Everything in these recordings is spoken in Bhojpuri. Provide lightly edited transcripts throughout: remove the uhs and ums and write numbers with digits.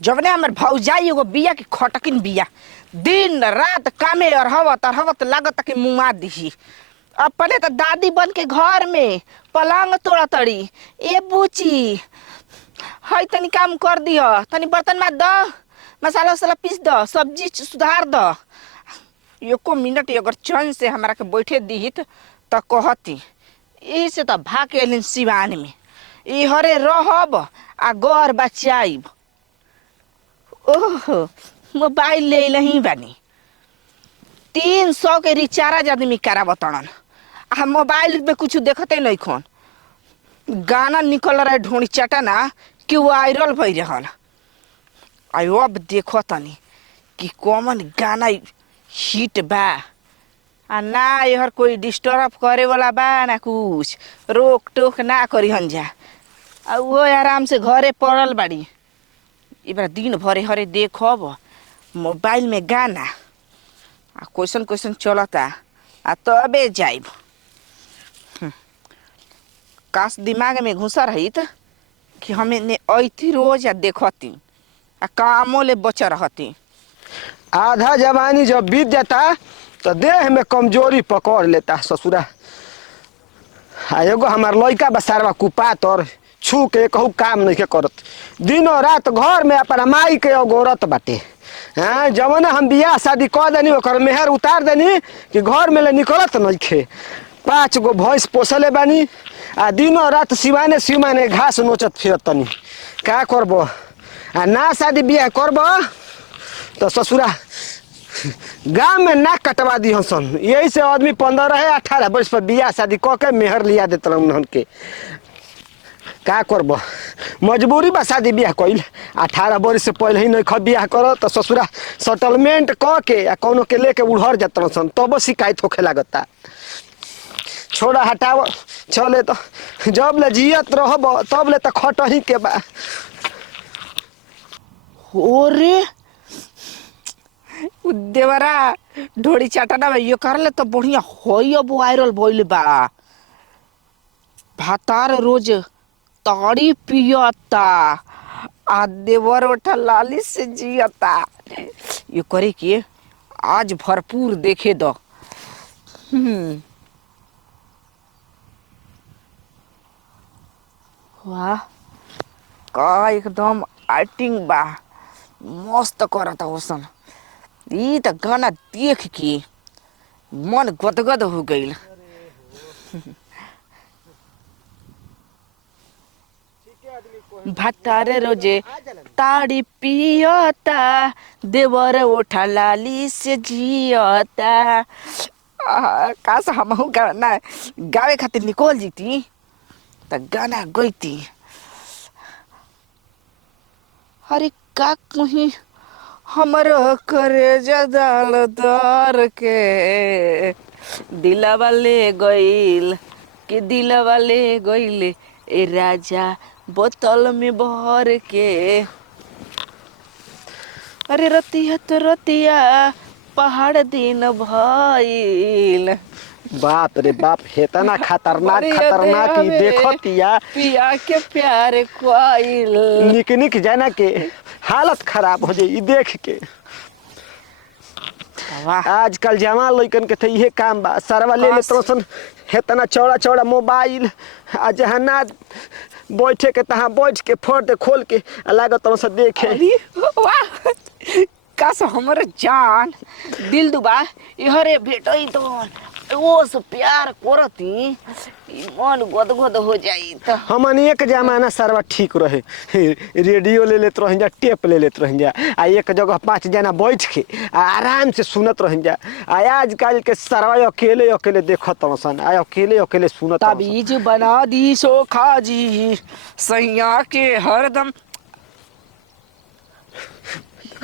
जब ने हमर भौजाई एगो बिया की खटकिन बिया दिन रात कामे अरहवत लागत कि मुआ दिही। अपने तो दादी बन के घर में पलंग तोड़ा तड़ी। ए बूची हई तनी काम कर दिह, तनी बर्तन माज द, मसाला वसाला पीस द, सब्जी सुधार द। एको मिनट अगर चैन से हमरा के बैठे दीहित त कहती। यही से तो भाग एलिन सिवान में, इहरे रहब आ घर बचाइब। ओह मोबाइल ले लही बानी, 300 के रिचार्ज आदमी करावतन आ मोबाइल में कुछ देखते नहीं खोन। गाना निकल रहा है ढोणी चटना कि वायरल भई रहल। आयो अब देखो तनी कि कॉमन गाना हिट बा आ ना यार कोई डिस्टर्ब करे वाला बा ना कुछ रोक टोक ना करी हंजा। आ वो आराम से घरे पड़ल बाड़ी। इबरा दिन भरे हरे देखब मोबाइल में गाना आ क्वेश्चन क्वेश्चन चलता आ तबे जाइब। काश दिमाग में घुसा रही कि हमें ने ऐती रोज आ देखती आ कामों ले बच रहती। आधा जवानी जब बीत जाता तो देह में कमजोरी पकड़ लेता ससुरा। एगो हमार लड़का बसारवा कुपात और छू के कहू काम नहीं के करत, दिनों रात घर में अपना माई के अगोरत बाटे। हाँ जवन हम बियाह शादी कर देनी ओकर मेहर उतार देनी कि घर में ले निकलत नहीं खे। 5 गो भैंस पोसले बानी आ दिनों रात सिवाने घास नोचत फिरत तनी। का करब आ ना शादी बियाह करब तो ससुरा गाँव में नाक कटवा दी हसन। यही से आदमी 15-18 वर्ष पर बियाह शादी क के मेहर लिया देते उन्हन के। का करब मजबूरी बा शादी बियाह कइल। 18 वर्ष से पहले ही नहीं ख बियाह कर तो ससुरा सेटलमेंट क के आ कौनो के लेके उड़हर जात सन तब शिकायत होखे लागता। छोड़ा हटाव चले तो जब ले जियत रहब तब ले तो खटही के बा। ओरे देवरा ढोड़ी चटना ये कर ले तो बढ़िया होई। अब वायरल भइल बा भातार रोज ताड़ी पियता आ देवर उठा लाली से जियता। ये करे कि आज भरपूर देखे दो। वाह का एकदम एक्टिंग बा, मस्त करता ओसन। ई त गाना देख के मन गदगद हो गईल। भतारे रोजे ताड़ी पियता देवर उठा लाली से जियता। काश हमहू गाना गावे खातिर निकल जीती त गाना गईती। अरे का कहीं हमरो करेजा दाल दर के दिलवा ले गईल कि दिलवा ले गईल ए राजा बोतल में भर के। अरे रतिया तो रतिया पहाड़ दिन भइल। बाप रे बाप हेतना खतरनाक खतरनाक ही देखतिया पिया के प्यार कोइल। निक निक जाना के हालत खराब हो जाई देख के। आजकल जवान लइकन के इहे काम बा, सरवा ले ले सन हेतना चौड़ा चौड़ा मोबाइल आ जहाँ ना बैठे के तहाँ बैठ के फोड़ खोल के लागत से देखे। वाह काश हमर जान दिल दुबा इहरे भेटई तो वो से प्यार करती मन गदगद हो जाई। त हमन एक जमाना सरवा ठीक रहे, रेडियो ले लेत रह जा, टेप ले लेत रह जा आ एक जगह 5 जना बैठ के आराम से सुनत रह जा। आजकल के सरवा अकेले अकेले देखत सन आ अकेले अकेले सुनत। ताबीज बना दी सोखा जी सैया के हरदम।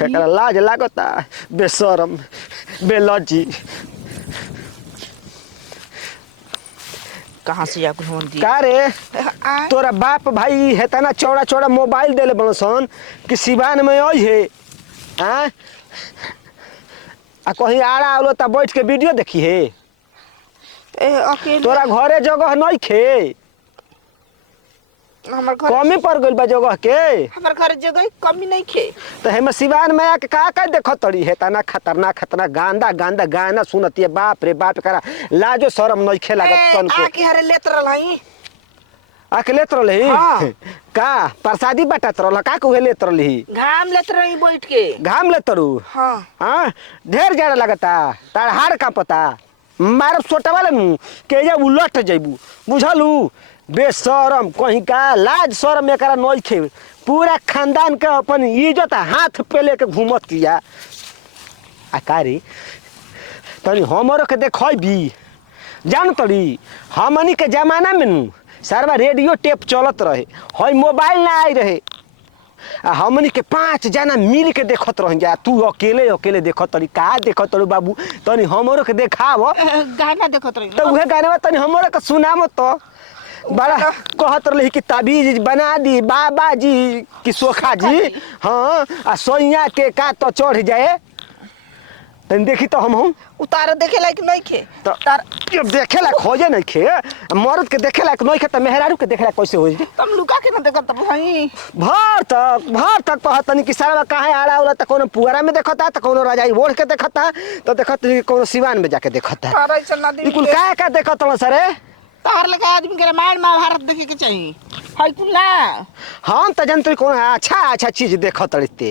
लाज लागता बेशरम बेलजी। कहाँ से जाकर फोन दी का रे तोरा बाप भाई हेतना चौड़ा चौड़ा मोबाइल देले बनसन कि सिवान में आई है आ कहीं आड़ा आवलो त बैठ के वीडियो देखी है। अकेले तोरा घरे जगह नहीं खे हमर घर कमी पड़ गइल बा जगह के। हमर घर जगह कमी नहीं खे। तो हेम सिवान में आके का देखो तड़ी है तना खतरनाक खतरनाक गांदा गांदा गाना सुनती बाप रे बाप करा लाजो शरम नहीं खेला तन को। आके हरे लेत रहलही आके लेत रहली हाँ। का प्रसादी बाटत रहल का कुहे लेत रहली घाम लेत रही बैठ के। घाम लेत रू हाँ हाँ ढेर जाड़ा लगता तार हार का पता मारब सोटा वाले नु के जा उलट जइबू बुझलू बेशरम कहीं का लाज शरम एकरा नहीं खे पूरा खानदान के अपन इज्जत हाथ पे लेके घूमतिया आकारी तनी हमरो के देखबी जान तड़ी हमनी के जमाना में नु सारा रेडियो टेप चलत रहे हई मोबाइल ना आई रहे आ हमनी के 5 जना मिल के देखत रह जा तू अकेले अकेले देखत तड़ी का देखत तड़ू बाबू तनी हमरो के देखाव गाना देखत रही तो उहे गाना तनी हमरो के सुनाव तो बड़ा कहत रही कि ताबीज बना दी बाबा जी की सोखा जी हाँ आ सोइया के का तो चढ़ जाए तनी देखी तो हम उतार देखे लायक नहीं खे। तो देखे ला खोजे नहीं खे मर्द के देखे लायक नहीं खे तो मेहरारू के देखे लायक कैसे हो जी तुम लुका के ना देखत भाई भर तक कहतनी कि सारा कहाँ आड़ा उड़ा तो कोनो पुअरा में देखता तो कोनो रजाई ओढ़ के देखता तो देखत कोनो सिवान में जाके देखता तारा ऐसा ना ई कुल का देखत हन सरे तार लगा आदमी के रामायण महाभारत देखे के चाहिए है कुल ना। हम तो जानते कोनो अच्छा अच्छा चीज देखत रहते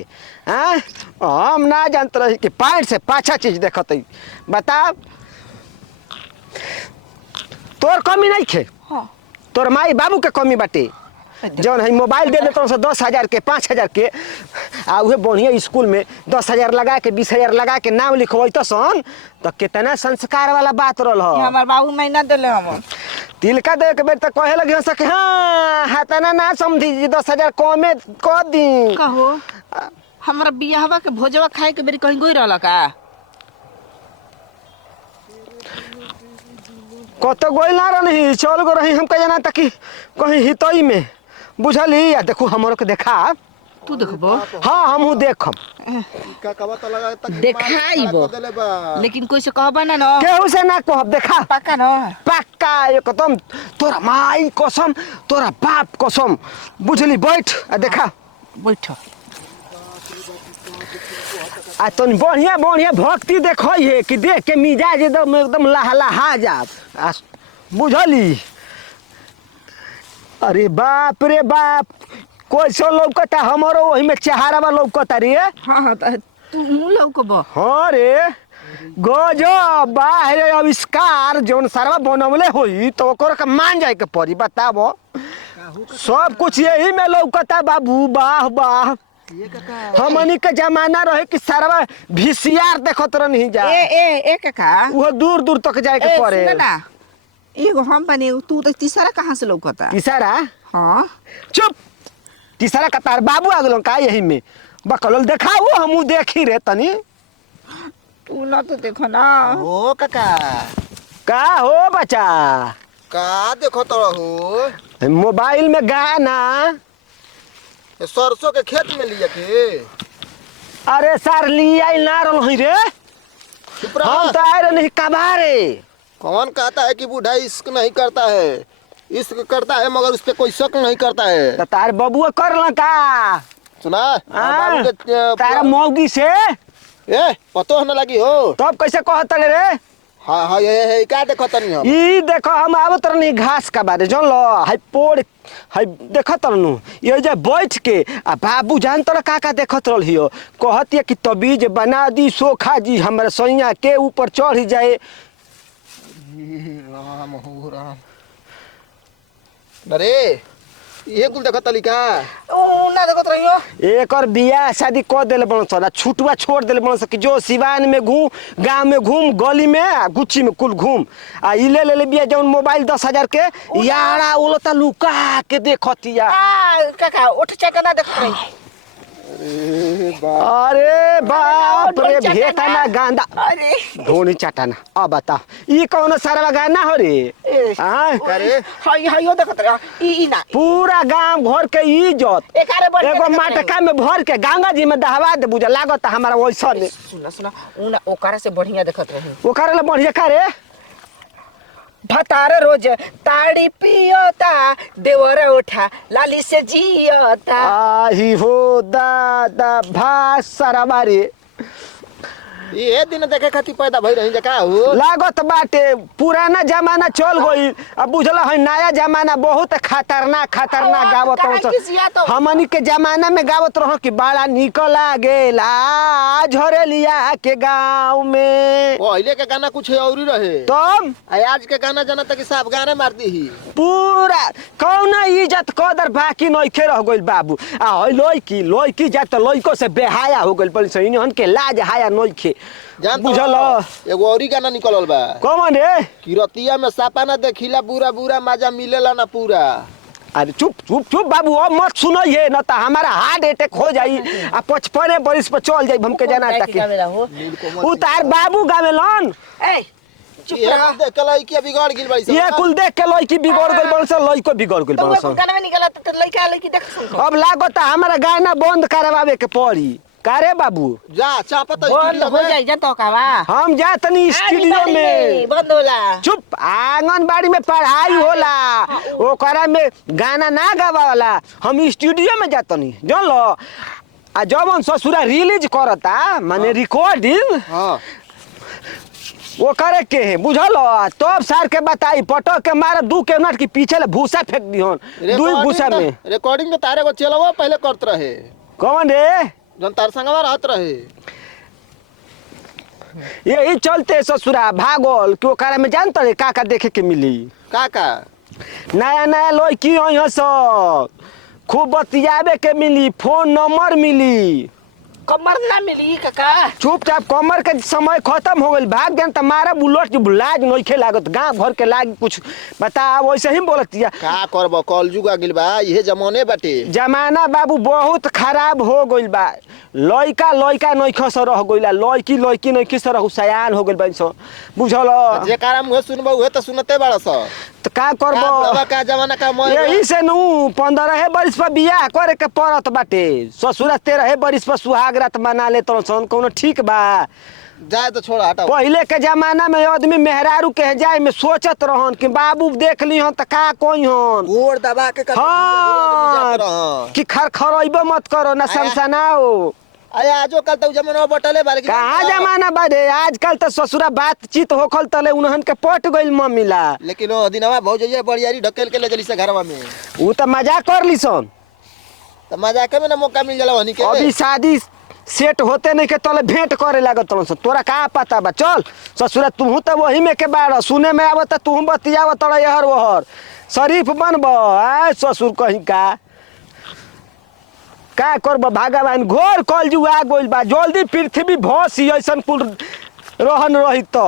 हैं हम ना जानते रही कि पैंट से पाछा चीज देखत बता तोर कमी नहीं खे हाँ तोर माई बाबू के कमी बाटे जौन है मोबाइल दे देते से 10,000 के 5,000 के आ उहे बढ़िया स्कूल में 10,000 लगा के 20,000 लगा के नाम लिखवैत सन तो कितना संस्कार वाला बात रहल ये ह हमार बाबू महीना देले हम तिलका दे के बेर तक कहे लगे सके हाँ हाथना ना समझी जी 10,000 कमे क दी कहो हमारा बियाहवा के भोजवा खाए के बेरी कहीं गोई रहल का कत गोइल ना रही चल गो रही हम कह जाना ताकि कहीं हितई में बुझली या देखू हमरो के देखा तू देखबो हाँ हमहू देखम का कबा तो लगा तक देखाइबो लेकिन कोई से कहबा ना न केहू से ना कहब देखा पक्का न पक्का एकदम तोरा माई कसम तोरा बाप कसम बुझली बैठ आ देखा बैठ आ तन बढ़िया बढ़िया भक्ति देखई है कि देख के मिजाज एकदम एकदम लहलहा जाब आ बुझली अरे बाप रे बाप कैसो लौकता हमरो वही में चेहरा लौकता रे हाँ हाँ तू मुँह लौकबो हाँ रे गजब बाहर आविष्कार जौन सारा बनवले होई तो ओकर के मान जाए के पड़ी बताबो सब कुछ यही में लौकता बाबू वाह वाह हमनी के जमाना रहे कि सारा वीसीआर देखत रहनी जा ए काका वो दूर दूर तक जाए के पड़े सुन ना एगो हम बने तू तो तीसरा कहाँ से लौकता तीसरा हाँ चुप तीसरा कतार बाबू आ गलो का यही में बकलोल देखाऊ हमू देखी रे तनी तू ना तो देखो ना हो काका का हो बच्चा का देखो तो हो मोबाइल में गाना ये सरसों के खेत में लिया के अरे सर लिया ना रही रे चुप रहा। हम तो आए रहे नहीं कबारे कौन कहता है कि बूढ़ा इश्क नहीं करता है इश्क करता है मगर उस पर कोई शक नहीं करता है तो तार बबुआ कर ला का सुना हाँ, बाबू के तारा मौगी से ए पतो न लगी हो तब कैसे कहत रे हाँ हाँ ये क्या देखो तनी हम ई देखो हम आवत रहनी घास का बारे जान लो हाई पोड़ हाई देखत रहनु ये जे बैठ के आ बाबू जान तोरा का देखत रहियो कहतिया कि तबीज बना दी सोखा जी हमरे सैया के ऊपर चढ़ जाए राम हो राम अरे ये कुल देखो तलिका ऊ ना देखत रहियो एकर बियाह शादी कर देले बन सन छुटवा छोड़ देले बन सन कि जो सिवान में घूम गांव में घूम गली में आ गुच्ची में कुल घूम आ ई ले ले बिया जौन मोबाइल 10,000 के यारा उलता लुका के देखतिया काका उठ चका ना देखत रही अरे बाप रे ढोल भेटा चटाना। ना गांदा अरे धोनी चटाना अब बता ई कौन सारा गाना हो रे हाँ? अरे हई हई देखत रही ई ना पूरा गांव घर के इज्जत एकारे बढ़ एगो माटका में भर के गंगा जी में दहवा दे बुझा लागत हमारा वैसा ने सुना सुना ऊ ना ओकरा से बढ़िया देखत रही ओकरा ले बढ़िया का रे भतार रोज ताड़ी पियोता देवर उठा लाली से जियोता। आही हो दादा भास सारा बारे ये दिन देखे खातिर पैदा भई रही जका हो। लागत बाटे पुराना जमाना चल गई। अब बुझल है नया जमाना बहुत खतरनाक गावत रहो। हमनी के जमाना में गावत रहो कि बड़ा निकल गेला झरेलिया के गांव में। पहले के गाना कुछ और ही रहे तब आज के गाना जाना तक साफ गाने मारती ही पूरा कौन इज्जत कदर बाकी नइखे रह गइल बाबू। आ लइकी जात लइको से बेहाया हो गइल पड़ी सही न के लाज हाया नइखे बुझल। एगो औरी गाना निकलल बा कौन रे किरतिया में सापा ना देखिला बुरा बुरा मजा मिलेला ना पूरा। अरे चुप बाबू अब मत सुनिए न तो हमारा हार्ट अटैक हो जाई आ 55 बरिस पर चल जाई हमके जाना तक उतार बाबू गावेलन। ए चुप ये रह। देख के लइकी बिगड़ गेल बाड़ी ये कुल देख के लइकी बिगड़ गइल बड़ से लइको बिगड़ गइल तो बड़ वो गाना में निकला तो लइका लइकी देख सुन। अब लागत हमारा गाना बंद करवावे के पड़ी कारे बाबू। जा चापत बंद हो जाई जा तो कावा हम जा तनी स्टूडियो में बंद होला। चुप आंगनबाड़ी में पढ़ाई होला ओकरा में गाना ना गावाला हम स्टूडियो में जातनी जान लो। आ जब हम ससुरा रिलीज करता माने रिकॉर्डिंग हां वो करे के है बुझल तब सार के बताई पटक के मार 2 के मिनट के पीछे ले भूसा फेंक दिहन 2 भूसा में। रिकॉर्डिंग में तारे को चलवा पहले करत रहे कौन रे जन तार संगवा रहत रहे। यही चलते ससुरा भागल कि ओकरा में जानत रे का देखे के मिली का नया लड़की यहाँ सब खूब बतियावे के मिली फोन नंबर मिली कमर ना मिली काका। चुपचाप कमर के समय खत्म हो गई भाग जान तुम्हारा बुलट जो लाज नइखे लागत गांव घर के लाग कुछ बता वैसे ही बोलतिया का करब कलजुग आ गेल बा इहे जमाने बाटे। जमाना बाबू बहुत खराब हो गइल बा। लइका नइखे से रह गइला लइकी नइखे से रह सयान हो गइल बा सब बुझल। जे कारा मुहे सुनबो उहे त सुनते बाड़ स तो का करबो बाबा का जमाना का मोय यही से नु 15 बरिस पर बियाह करे के पड़त बाटे। ससुरा 13 बरिस पर सुहाग रात मना ले तो कोनो ठीक बा। जाए तो छोड़ा हटाओ। पहले के जमाना में आदमी मेहरारू के जाए में सोचत रहन कि बाबू देख ली हन त का कोई हन गोड़ दबा के हाँ कि खरखरइबो मत करो ना समसनाओ। अरे आजो कल तो जमाना बटले बारे कहाँ जमाना बारे आजकल तो ससुरा बातचीत होखल तले उन्हन के पट गइल मम्मीला। लेकिन ओ दिनवा भौजैया बड़ियारी ढकेल के ले जली से घरवा में ऊ त मजाक कर ली सन त मजाक में ना मौका मिल जाला हनी के। अभी शादी सेट होते नहीं के तले भेंट करे लागत तोरा का पता बा। चल ससुरा तू तो वही में के बाड़ सुने में आवत तू बतियावत यहर वहर शरीफ बनब आ ससुर कहीं का करब भगवान घोर कलजुग आ गइल बा जल्दी पृथ्वी भसी ऐसन कुल रहन रही तो।